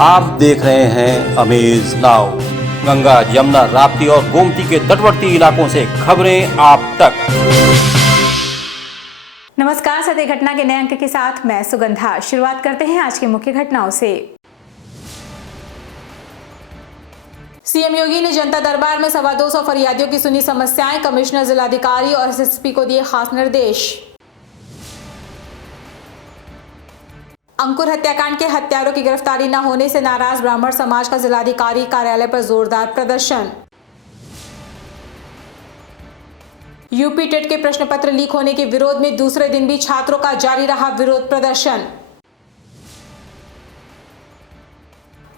आप देख रहे हैं अमेज नाउ। गंगा, यमुना, राप्ती और गोमती के तटवर्ती इलाकों से खबरें आप तक। नमस्कार, सत्य घटना के नए अंक के साथ मैं सुगंधा। शुरुआत करते हैं आज की मुख्य घटनाओं से। सीएम योगी ने जनता दरबार में 225 फरियादियों की सुनी समस्याएं। कमिश्नर, जिलाधिकारी और एसएसपी को दिए खास निर्देश। अंकुर हत्याकांड के हत्यारों की गिरफ्तारी न होने से नाराज ब्राह्मण समाज का जिलाधिकारी कार्यालय पर जोरदार प्रदर्शन। यूपी टेट के प्रश्न पत्र लीक होने के विरोध में दूसरे दिन भी छात्रों का जारी रहा विरोध प्रदर्शन।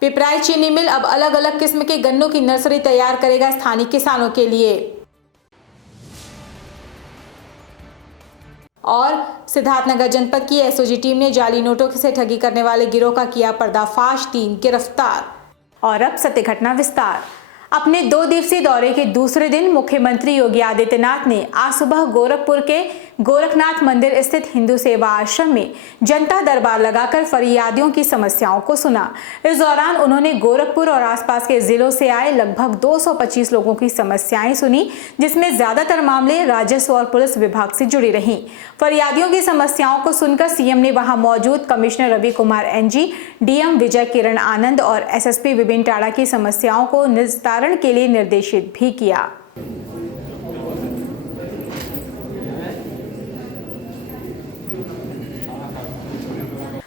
पिपराई चीनी मिल अब अलग अलग किस्म के गन्नों की नर्सरी तैयार करेगा स्थानीय किसानों के लिए। और सिद्धार्थनगर जनपद की एसओजी टीम ने जाली नोटों से ठगी करने वाले गिरोह का किया पर्दाफाश, 3 गिरफ्तार। और अब सत्य घटना विस्तार। अपने 2 दिवसीय दौरे के दूसरे दिन मुख्यमंत्री योगी आदित्यनाथ ने आज सुबह गोरखपुर के गोरखनाथ मंदिर स्थित हिंदू सेवा आश्रम में जनता दरबार लगाकर फरियादियों की समस्याओं को सुना। इस दौरान उन्होंने गोरखपुर और आसपास के जिलों से आए लगभग 225 लोगों की समस्याएं सुनी, जिसमें ज्यादातर मामले राजस्व और पुलिस विभाग से जुड़ी रहीं। फरियादियों की समस्याओं को सुनकर सीएम ने वहां मौजूद कमिश्नर रवि कुमार एनजी, डीएम विजय किरण आनंद और एसएसपी विपिन टाड़ा की समस्याओं को निस्तारण के लिए निर्देशित भी किया।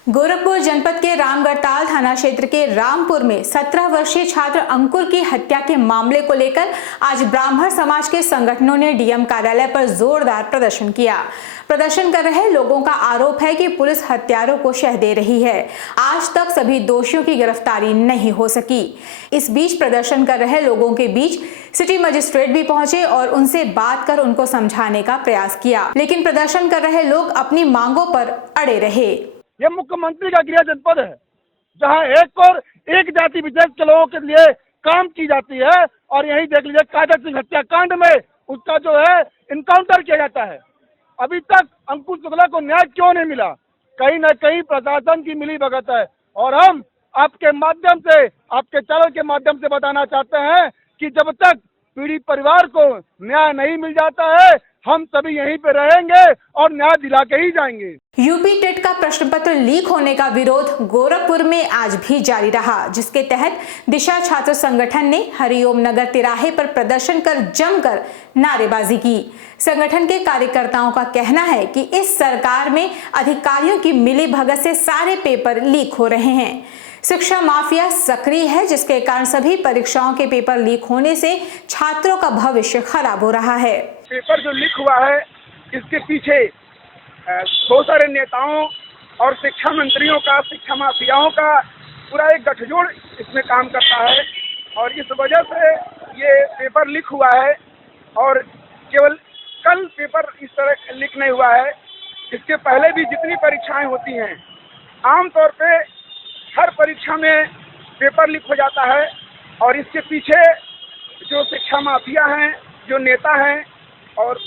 गोरखपुर जनपद के रामगढ़ताल थाना क्षेत्र के रामपुर में 17 वर्षीय छात्र अंकुर की हत्या के मामले को लेकर आज ब्राह्मण समाज के संगठनों ने डीएम कार्यालय पर जोरदार प्रदर्शन किया। प्रदर्शन कर रहे लोगों का आरोप है कि पुलिस हत्यारों को शह दे रही है। आज तक सभी दोषियों की गिरफ्तारी नहीं हो सकी। इस बीच प्रदर्शन कर रहे लोगों के बीच सिटी मजिस्ट्रेट भी पहुंचे और उनसे बात कर उनको समझाने का प्रयास किया, लेकिन प्रदर्शन कर रहे लोग अपनी मांगों पर अड़े रहे। ये मुख्यमंत्री का गृह जनपद है, जहां एक और एक जाति विशेष के लोगों के लिए काम की जाती है, और यही देख लीजिए कादर सिंह हत्याकांड में उसका जो है इनकाउंटर किया जाता है। अभी तक अंकुर शुक्ला को न्याय क्यों नहीं मिला? कहीं न कहीं प्रशासन की मिली भगत है, और हम आपके माध्यम से, आपके चैनल के माध्यम से बताना चाहते हैं कि जब तक पीड़ित परिवार को न्याय नहीं मिल जाता है, हम सभी यहीं पे रहेंगे और न्याय दिला के ही जाएंगे। यूपी टेट का प्रश्न पत्र लीक होने का विरोध गोरखपुर में आज भी जारी रहा, जिसके तहत दिशा छात्र संगठन ने हरिओम नगर तिराहे पर प्रदर्शन कर जमकर नारेबाजी की। संगठन के कार्यकर्ताओं का कहना है कि इस सरकार में अधिकारियों की मिलीभगत से सारे पेपर लीक हो रहे हैं। शिक्षा माफिया सक्रिय है, जिसके कारण सभी परीक्षाओं के पेपर लीक होने से छात्रों का भविष्य खराब हो रहा है। पेपर जो लीक हुआ है, इसके पीछे बहुत सारे नेताओं और शिक्षा मंत्रियों का, शिक्षा माफियाओं का पूरा एक गठजोड़ इसमें काम करता है, और इस वजह से ये पेपर लीक हुआ है। और केवल कल पेपर इस तरह लीक नहीं हुआ है, इसके पहले भी जितनी परीक्षाएं होती हैं, आमतौर पे हर परीक्षा में पेपर लीक हो जाता है, और इसके पीछे जो शिक्षा माफिया हैं, जो नेता हैं, और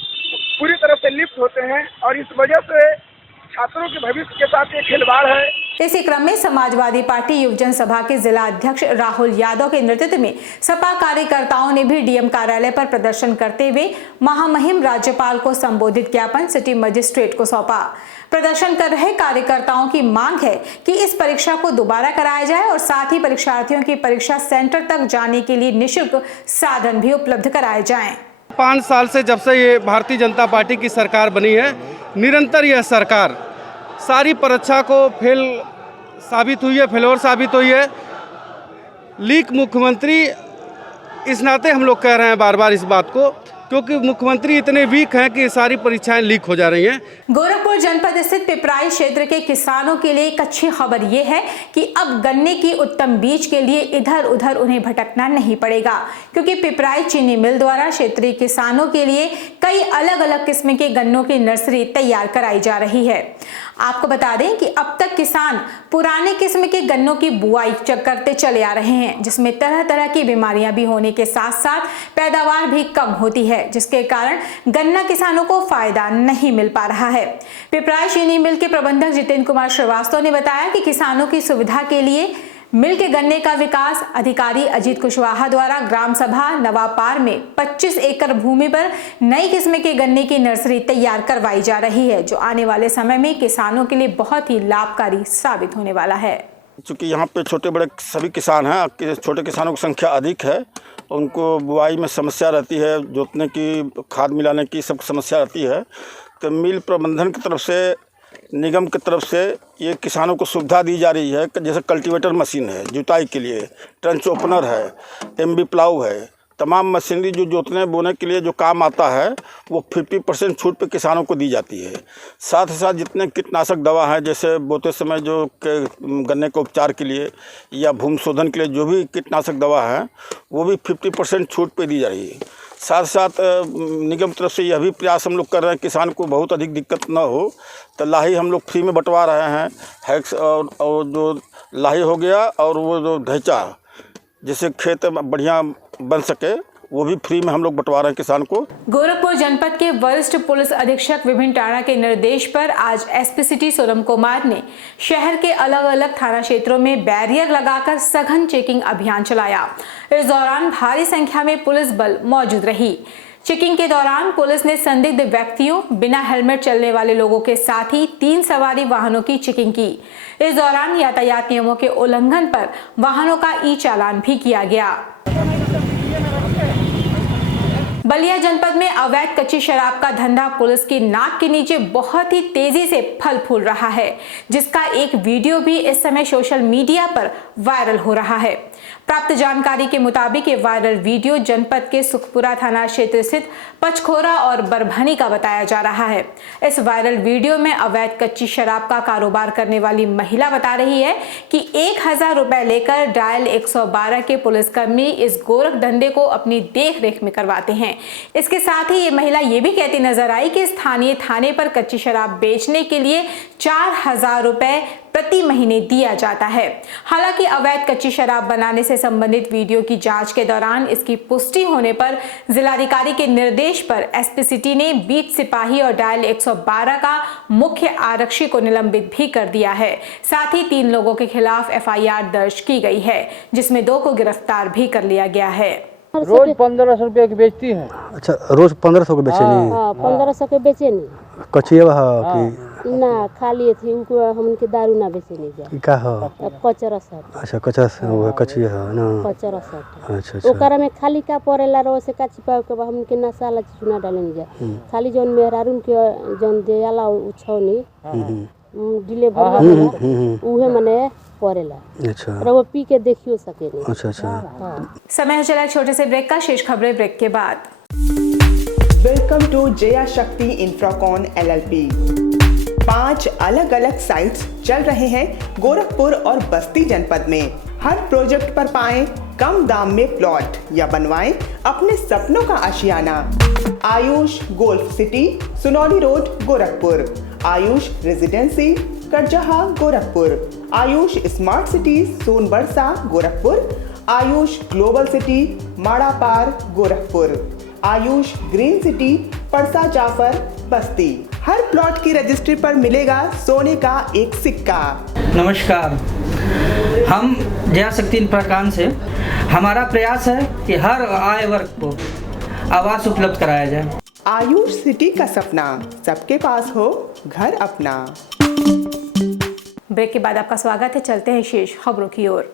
पूरी तरह से लिप्त होते हैं, और इस वजह से छात्रों के भविष्य के साथ एक खिलवाड़ है। इसी क्रम में समाजवादी पार्टी युवजन सभा के जिला अध्यक्ष राहुल यादव के नेतृत्व में सपा कार्यकर्ताओं ने भी डीएम कार्यालय पर प्रदर्शन करते हुए महामहिम राज्यपाल को संबोधित ज्ञापन सिटी मजिस्ट्रेट को सौंपा। प्रदर्शन कर रहे कार्यकर्ताओं की मांग है कि इस परीक्षा को दोबारा कराया जाए और साथ ही परीक्षार्थियों की परीक्षा सेंटर तक जाने के लिए निःशुल्क साधन भी उपलब्ध कराए जाएं। 5 साल से जब से ये भारतीय जनता पार्टी की सरकार बनी है, निरंतर यह सरकार सारी परीक्षा को फेल साबित हुई है, फेलोर साबित हुई है। लीक मुख्यमंत्री, इस नाते हम लोग कह रहे हैं बार बार इस बात को, क्योंकि मुख्यमंत्री इतने वीक हैं कि सारी परीक्षाएं लीक हो जा रही हैं। गोरखपुर जनपद स्थित पिपराई क्षेत्र के किसानों के लिए एक अच्छी खबर यह है कि अब गन्ने की उत्तम बीज के लिए इधर उधर उन्हें भटकना नहीं पड़ेगा, क्योंकि पिपराई चीनी मिल द्वारा क्षेत्रीय किसानों के लिए कई अलग अलग किस्म के गन्नों की नर्सरी तैयार कराई जा रही है। आपको बता दें कि अब तक किसान पुराने किस्म के गन्नों की बुआई करते चले आ रहे हैं, जिसमें तरह तरह की बीमारियां भी होने के साथ साथ पैदावार भी कम होती है, जिसके कारण गन्ना किसानों को फायदा नहीं मिल पा रहा है। पिपराई चीनी मिल के प्रबंधक जितेंद्र कुमार श्रीवास्तव ने बताया कि किसानों की सुविधा के लिए मिल के गन्ने का विकास अधिकारी अजीत कुशवाहा द्वारा ग्राम सभा नवापार में 25 एकड़ भूमि पर नई किस्म के गन्ने की नर्सरी तैयार करवाई जा रही है, जो आने वाले समय में किसानों के लिए बहुत ही लाभकारी साबित होने वाला है। चूँकि यहाँ पे छोटे बड़े सभी किसान हैं, छोटे किसानों की संख्या अधिक है, उनको बुआई में समस्या रहती है, जोतने की, खाद मिलाने की सब समस्या रहती है। तो मिल प्रबंधन की तरफ से, निगम की तरफ से ये किसानों को सुविधा दी जा रही है। जैसे कल्टीवेटर मशीन है जुताई के लिए, ट्रंच ओपनर है, एमबी प्लाऊ है, तमाम मशीनरी जो जोतने बोने के लिए जो काम आता है वो 50% छूट पे किसानों को दी जाती है। साथ ही साथ जितने कीटनाशक दवा हैं, जैसे बोते समय जो गन्ने के उपचार के लिए या भूमि शोधन के लिए जो भी कीटनाशक दवा है वो भी 50% छूट पे दी जा रही है। साथ साथ निगम तरफ से यह भी प्रयास हम लोग कर रहे हैं किसान को बहुत अधिक दिक्कत न हो, तो लाही हम लोग फ्री में बंटवा रहे हैं। हैक्स और जो लाही हो गया और वो जो ढैचा, जिससे खेत बढ़िया बन सके, वो भी फ्री में हम लोग बंटवा रहे हैं किसान को। गोरखपुर जनपद के वरिष्ठ पुलिस अधीक्षक विभिन्न टाणा के निर्देश पर आज एसपी सिटी सोनम कुमार ने शहर के अलग अलग थाना क्षेत्रों में बैरियर लगाकर सघन चेकिंग अभियान चलाया। इस दौरान भारी संख्या में पुलिस बल मौजूद रही। चेकिंग के दौरान पुलिस ने संदिग्ध व्यक्तियों, बिना हेलमेट चलने वाले लोगों के साथ ही 3 सवारी वाहनों की चेकिंग की। इस दौरान यातायात नियमों के उल्लंघन पर वाहनों का ई चालान भी किया गया। बलिया जनपद में अवैध कच्ची शराब का धंधा पुलिस की नाक के नीचे बहुत ही तेजी से फल फूल रहा है, जिसका एक वीडियो भी इस समय सोशल मीडिया पर वायरल हो रहा है। प्राप्त जानकारी के मुताबिक ये वायरल वीडियो जनपद के सुखपुरा थाना क्षेत्र स्थित पचखोरा और बरभनी का बताया जा रहा है। इस वायरल वीडियो में अवैध कच्ची शराब का कारोबार करने वाली महिला बता रही है कि 1000 रुपए लेकर डायल 112 के पुलिसकर्मी इस गोरख धंधे को अपनी देख-रेख में करवाते हैं। इसके साथ ही ये महिला ये भी कहती नजर आई कि स्थानीय थाने पर कच्ची शराब बेचने के लिए 4000 रुपए प्रति महीने दिया जाता है। हालांकि अवैध कच्ची शराब बनाने से संबंधित वीडियो की जांच के दौरान इसकी पुष्टि होने पर जिलाधिकारी के निर्देश पर एसपी सिटी ने बीट सिपाही और डायल 112 का मुख्य आरक्षी को निलंबित भी कर दिया है। साथ ही 3 लोगों के खिलाफ एफआईआर दर्ज की गई है, जिसमें 2 को गिरफ्तार भी कर लिया गया है। रोज 1500 रुपये की बेचती है। अच्छा, रोज 1500 के बेचे नहीं? हाँ, 1500 के बेचे नहीं। कचिए कि ना खाली थी उनको, हम उनके दारू ना बेचे नहीं जाए। का हो? कचरा सब। अच्छा, कचरा वो कचिए है ना। कचरा सब। अच्छा। ओकरा में खाली का परेला रो से का छिपाव के हम उनके नशा ला चुना डाले नहीं जाए। खाली जोन मेहरारून के जोन देयाला उछौनी डिलीवर उहे मने परेला। अच्छा, वो पी के देखियो सके नहीं। अच्छा। समय हो चला छोटे से ब्रेक का, शेष खबरें ब्रेक के बाद। वेलकम टू जया शक्ति इंफ्राकॉन LLP। 5 अलग अलग साइट्स चल रहे हैं गोरखपुर और बस्ती जनपद में। हर प्रोजेक्ट पर पाएं कम दाम में प्लॉट या बनवाएं अपने सपनों का आशियाना। Ayush golf city, Sunauli road, Gorakhpur. Ayush residency, Karjaha, Gorakhpur. Ayush smart city, Sonbarsa, Gorakhpur. Ayush global city, Marapar, Gorakhpur. Ayush green city, Parsa Jafar, Basti. हर प्लॉट की रजिस्ट्री पर मिलेगा सोने का एक सिक्का। नमस्कार, हम जया शक्ति इंफ्राकॉन से। हमारा प्रयास है कि हर आय वर्ग को आवास उपलब्ध कराया जाए। आयुष सिटी का सपना, सबके पास हो घर अपना। ब्रेक के बाद आपका स्वागत है। चलते हैं शेष खबरों की ओर।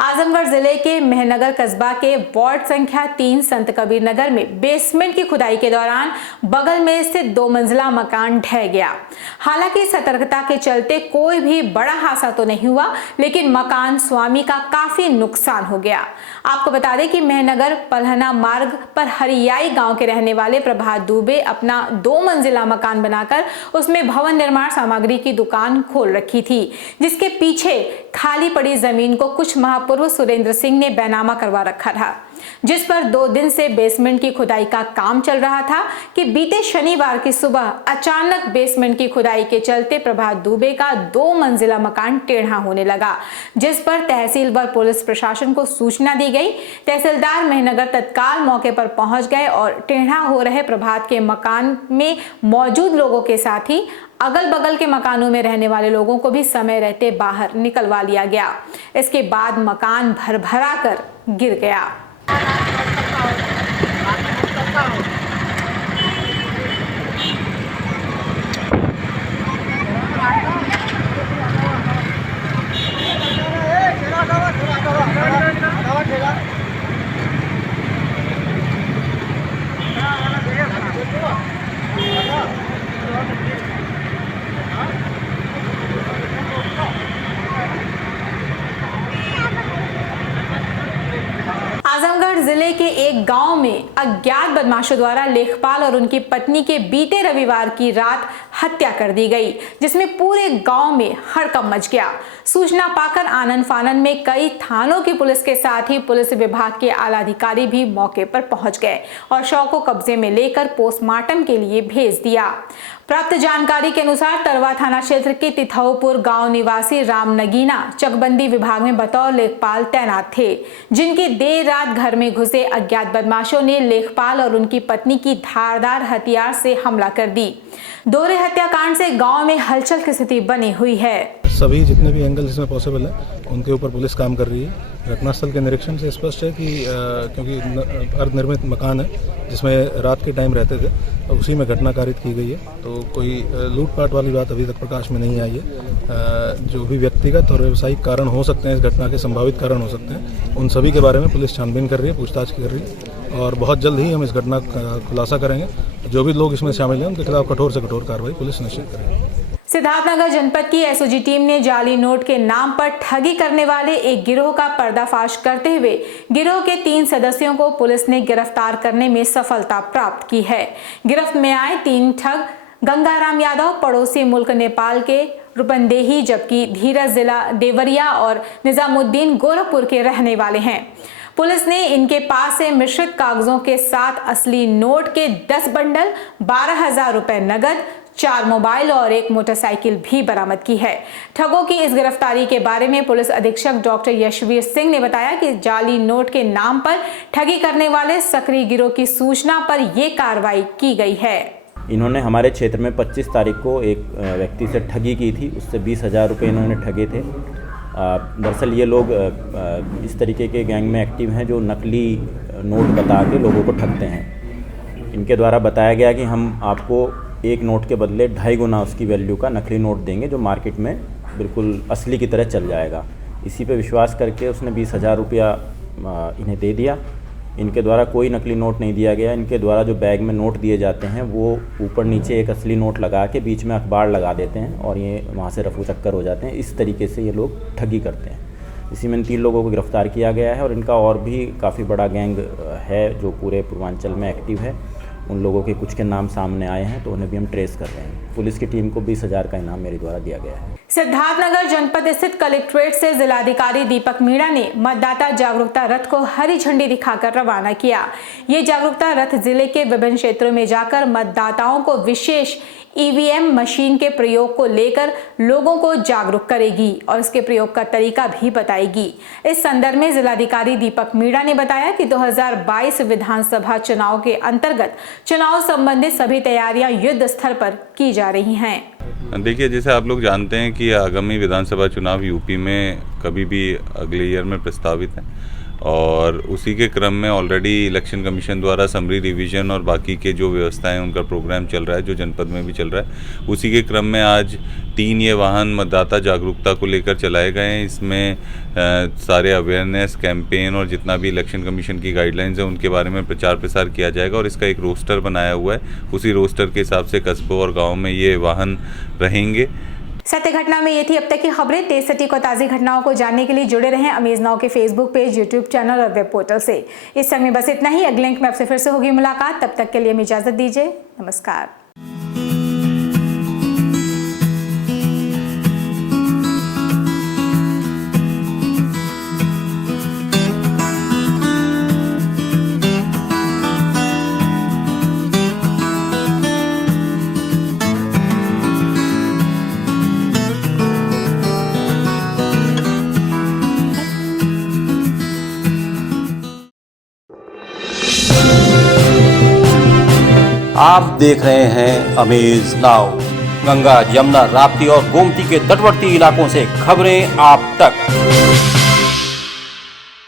आजमगढ़ जिले के मेहनगर कस्बा के वार्ड संख्या 3 संत कबीर नगर में बेसमेंट की खुदाई के दौरान बगल में स्थित 2 मंजिला मकान ढह गया। हालांकि सतर्कता के चलते कोई भी बड़ा हादसा तो नहीं हुआ, लेकिन मकान स्वामी का काफी नुकसान हो गया। आपको बता दें कि मेहनगर पलहना मार्ग पर हरियाई गांव के रहने वाले प्रभात दुबे अपना 2 मंजिला मकान बनाकर उसमें भवन निर्माण सामग्री की दुकान खोल रखी थी, जिसके पीछे खाली पड़ी जमीन को कुछ माह पूर्व सुरेंद्र सिंह ने बैनामा करवा रखा था, जिस पर 2 दिन से बेसमेंट की खुदाई का काम चल रहा था कि बीते शनिवार की सुबह अचानक बेसमेंट की खुदाई के चलते प्रभात दुबे का 2 मंजिला मकान टेढ़ा होने लगा, जिस पर तहसील व पुलिस प्रशासन को सूचना दी गई। तहसीलदार मेहनगर तत्काल मौके पर पहुंच गए और टेढ़ा हो रहे प्रभात के मकान में मौजूद लोगों के साथ ही अगल बगल के मकानों में रहने वाले लोगों को भी समय रहते बाहर निकलवा लिया गया। इसके बाद मकान भरभरा कर गिर गया। आजमगढ़ जिले के एक गांव में अज्ञात बदमाशों द्वारा लेखपाल और उनकी पत्नी के बीते रविवार की रात हत्या कर दी गई, जिसमें पूरे गांव में हड़कंप मच गया। सूचना पाकर आनन फानन में कई थानों की पुलिस के साथ ही पुलिस विभाग के आला अधिकारी भी मौके पर पहुंच गए और शव को कब्जे में लेकर पोस्टमार्टम के लिए भेज दिया। प्राप्त जानकारी के अनुसार तरवा थाना क्षेत्र के तिथौपुर गांव निवासी राम नगीना चकबंदी विभाग में बतौर लेखपाल तैनात थे, जिनके देर रात घर में घुसे अज्ञात बदमाशों ने लेखपाल और उनकी पत्नी की धारदार हथियार से हमला कर दी। दोहरे हत्याकांड से गांव में हलचल की स्थिति बनी हुई है। सभी जितने भी एंगल इसमें पॉसिबल है उनके ऊपर पुलिस काम कर रही है। घटनास्थल के निरीक्षण से स्पष्ट है कि क्योंकि अर्धनिर्मित मकान है जिसमें रात के टाइम रहते थे, तो उसी में घटना कारित की गई है। तो कोई लूटपाट वाली बात अभी तक प्रकाश में नहीं आई है। जो भी व्यक्तिगत और व्यावसायिक कारण हो सकते हैं, इस घटना के संभावित कारण हो सकते हैं, उन सभी के बारे में पुलिस छानबीन कर रही है, पूछताछ कर रही है और बहुत जल्द ही हम इस घटना का खुलासा करेंगे। जो भी लोग इसमें शामिल हैं उनके खिलाफ कठोर से कठोर कार्रवाई पुलिस निश्चित करेगी। सिद्धार्थनगर जनपद की एसओजी टीम ने जाली नोट के नाम पर ठगी करने वाले एक गिरोह का पर्दाफाश करते हुए गिरोह के 3 सदस्यों को पुलिस ने गिरफ्तार करने में सफलता प्राप्त की है। गिरफ्त में आए 3 ठग गंगाराम यादव पड़ोसी मुल्क नेपाल के रुपंदेही, जबकि धीरज जिला देवरिया और निजामुद्दीन गोरखपुर के रहने वाले हैं। पुलिस ने इनके पास से मिश्रित कागजों के साथ असली नोट के 10 बंडल, 12,000 रुपए नगद, 4 मोबाइल और 1 मोटरसाइकिल भी बरामद की है। ठगों की इस गिरफ्तारी के बारे में पुलिस अधीक्षक डॉक्टर यशवीर सिंह ने बताया कि जाली नोट के नाम पर ठगी करने वाले सक्रिय गिरोह की सूचना पर ये कार्रवाई की गई है। इन्होंने हमारे क्षेत्र में 25 तारीख को एक व्यक्ति से ठगी की थी, उससे 20,000 रुपये इन्होंने ठगे थे। दरअसल ये लोग इस तरीके के गैंग में एक्टिव हैं जो नकली नोट बता के लोगों को ठगते हैं। इनके द्वारा बताया गया कि हम आपको एक नोट के बदले 2.5 गुना उसकी वैल्यू का नकली नोट देंगे जो मार्केट में बिल्कुल असली की तरह चल जाएगा। इसी पे विश्वास करके उसने 20,000 रुपया इन्हें दे दिया। इनके द्वारा कोई नकली नोट नहीं दिया गया। इनके द्वारा जो बैग में नोट दिए जाते हैं वो ऊपर नीचे एक असली नोट लगा के बीच में अखबार लगा देते हैं और ये वहाँ से रफू चक्कर हो जाते हैं। इस तरीके से ये लोग ठगी करते हैं। इसी में 3 लोगों को गिरफ्तार किया गया है और इनका और भी काफ़ी बड़ा गैंग है जो पूरे पूर्वांचल में एक्टिव है। उन लोगों के कुछ के नाम सामने आए हैं तो उन्हें भी हम ट्रेस कर रहे हैं। पुलिस की टीम को 20,000 का इनाम मेरे द्वारा दिया गया है। सिद्धार्थनगर जनपद स्थित कलेक्ट्रेट से जिलाधिकारी दीपक मीणा ने मतदाता जागरूकता रथ को हरी झंडी दिखाकर रवाना किया। ये जागरूकता रथ जिले के विभिन्न क्षेत्रों में जाकर मतदाताओं को विशेष ईवीएम मशीन के प्रयोग को लेकर लोगों को जागरूक करेगी और इसके प्रयोग का तरीका भी बताएगी। इस संदर्भ में जिलाधिकारी दीपक मीणा ने बताया कि 2022 विधानसभा चुनाव के अंतर्गत चुनाव संबंधित सभी तैयारियां युद्ध स्तर पर की जा रही हैं। देखिए, जैसे आप लोग जानते हैं कि आगामी विधानसभा चुनाव यूपी में कभी भी अगले ईयर में प्रस्तावित है और उसी के क्रम में ऑलरेडी इलेक्शन कमीशन द्वारा समरी रिवीजन और बाकी के जो व्यवस्थाएं उनका प्रोग्राम चल रहा है जो जनपद में भी चल रहा है। उसी के क्रम में आज 3 ये वाहन मतदाता जागरूकता को लेकर चलाए गए हैं। इसमें सारे अवेयरनेस कैंपेन और जितना भी इलेक्शन कमीशन की गाइडलाइंस है उनके बारे में प्रचार प्रसार किया जाएगा और इसका एक रोस्टर बनाया हुआ है। उसी रोस्टर के हिसाब से कस्बों और गाँव में ये वाहन रहेंगे। सत्य घटना में ये थी अब तक की खबरें। तेज सटीक को ताज़ी घटनाओं को जानने के लिए जुड़े रहें अमेज नाउ के फेसबुक पेज, यूट्यूब चैनल और वेब पोर्टल से। इस समय बस इतना ही। अगले लिंक में आपसे फिर से होगी मुलाकात। तब तक के लिए हमें इजाजत दीजिए। नमस्कार। आप देख रहे हैं अमेज नाउ। गंगा, जमुना, राप्ती और गोमती के तटवर्ती इलाकों से खबरें आप तक।